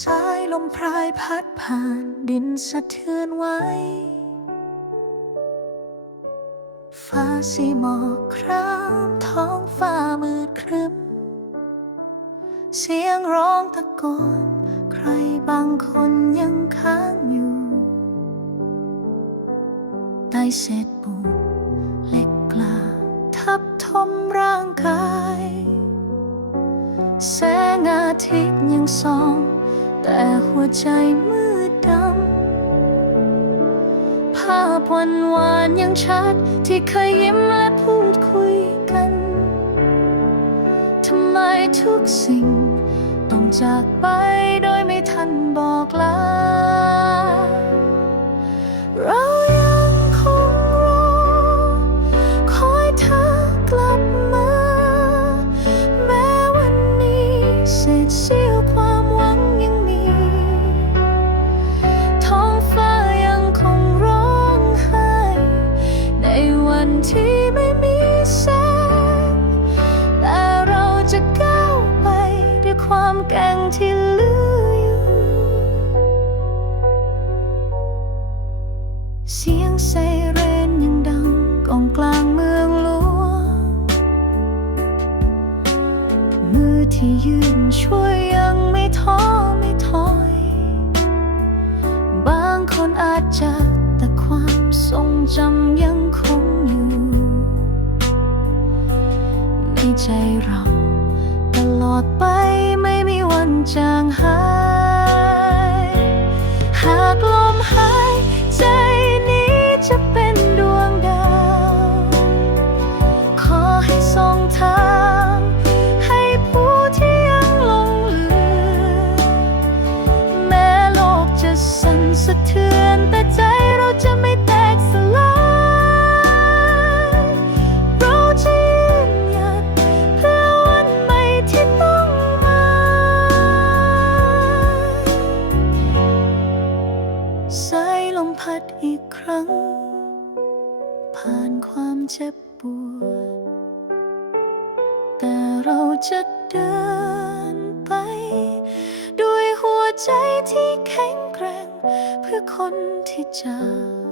สายลมพรายพัดผ่านดินสะเทือนไหวฟ้าสีหมอกครามท้องฟ้ามืดครึ้ม เสียงร้องตะโกน ใครบางคนยังค้างอยู่ใต้เศษปูนเหล็กกลาทับทมร่างกาย แสงอาทิตย์ยังส่อง ใจมืดดำ ภาพวันวานยังชัดที่เคยยิ้มและพูดคุยกัน ทำไมทุกสิ่งต้องจากไปโดยไม่ทันบอกลา วันที่ไม่มีแสงแต่เราจะก้าวไปด้วยความแกร่งที่เหลืออยู่ เสียงไซเรนยังดังก้องกลางเมืองหลวง มือที่ยืนช่วยยังไม่ท้อไม่ถอย บางคนอาจจะแต่ความทรงจำยังคง ใจเรา ตลอดไปไม่มีวันจางหาย หากลมหายใจนี้จะเป็นดวงดาว ขอให้ส่งทาง ให้ผู้ที่ยังหลงเหลือ แม้โลกจะสั่นสะเทือน สายลมพัดอีกครั้ง ผ่านความเจ็บปวด แต่เราจะเดินไป ด้วยหัวใจที่แข็งแกร่ง เพื่อคนที่จาก